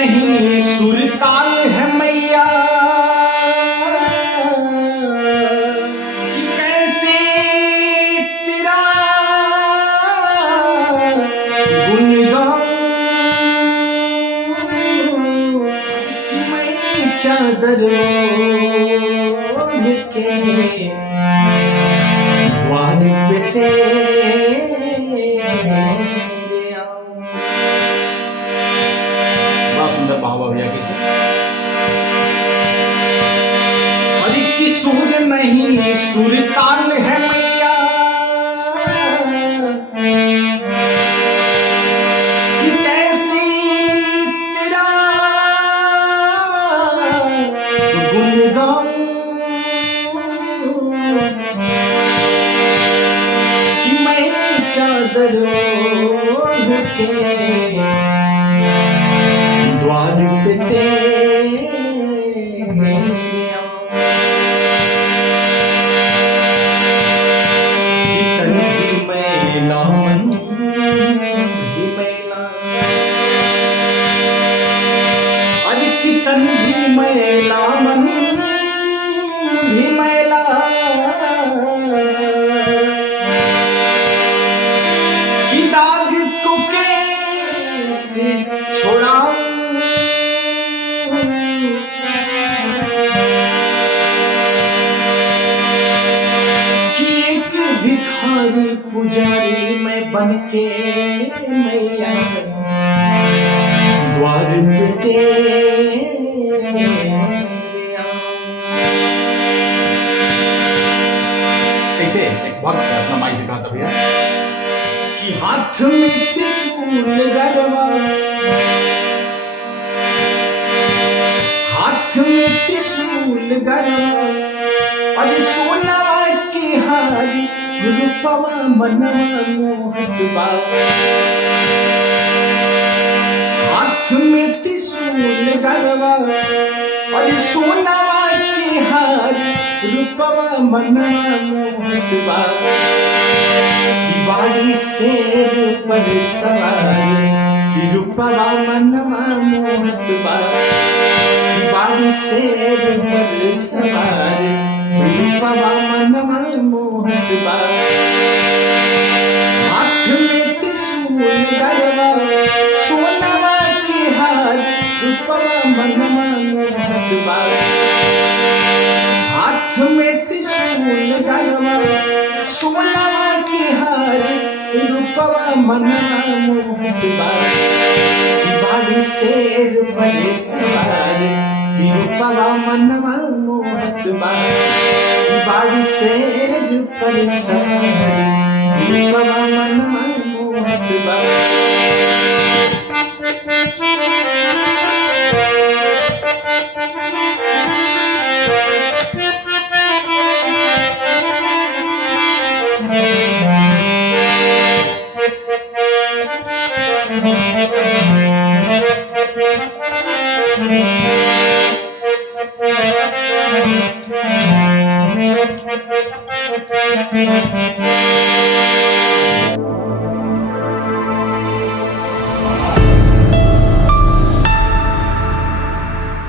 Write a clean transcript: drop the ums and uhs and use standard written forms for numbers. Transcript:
नहीं सुरताल है मैया कि कैसे तेरा गुण गाऊं कि मैंने चादर ओढ़ के द्वार पे तेरे आऊं। बड़ा सुंदर भाव भैया किसे अरे की सुर नहीं सुरताल है मैया कि कैसे तेरा गुण गाऊं कि मैंने चादर ओढ़ के द्वार पे तेरे आऊं। कि तन भी मैला मन भी मैला अरे कि तन भी मैला मन भी मैला कि दाग को कैसे छोड़ाऊं कि एक भिखारी पुजारी मैं बनके मैया द्वार पे तेरे आऊं। कैसे एक भक्त अपना माई से कहा था भैया कि हाथ में त्रिशूल गरवा हाथ में त्रिशूल गरवा और सोना के हारी रूपवा मनवा मोहत बा। हाथ में त्रिशूल गरवा और सोना के हारी रूपवा मनवा मोहत बा। कि बाड़ी शेर पर सवार कि रूपवा मनवा मोहत बा। कि बाड़ी शेर पर सवार रूपवा मनवा मोहत बा। हाथ में त्रिशूल गरवा सोनवा के हार रूपवा मनवा मोहत बा। हाथ में त्रिशूल गरवा सोनवा के हार रूपवा मनवा मोहत बा। कि बाड़ी शेर पर सवार कि रूपवा मनवा मोहत बा। कि बाड़ी शेर पर सवार कि रूपवा मनवा मोहत बा।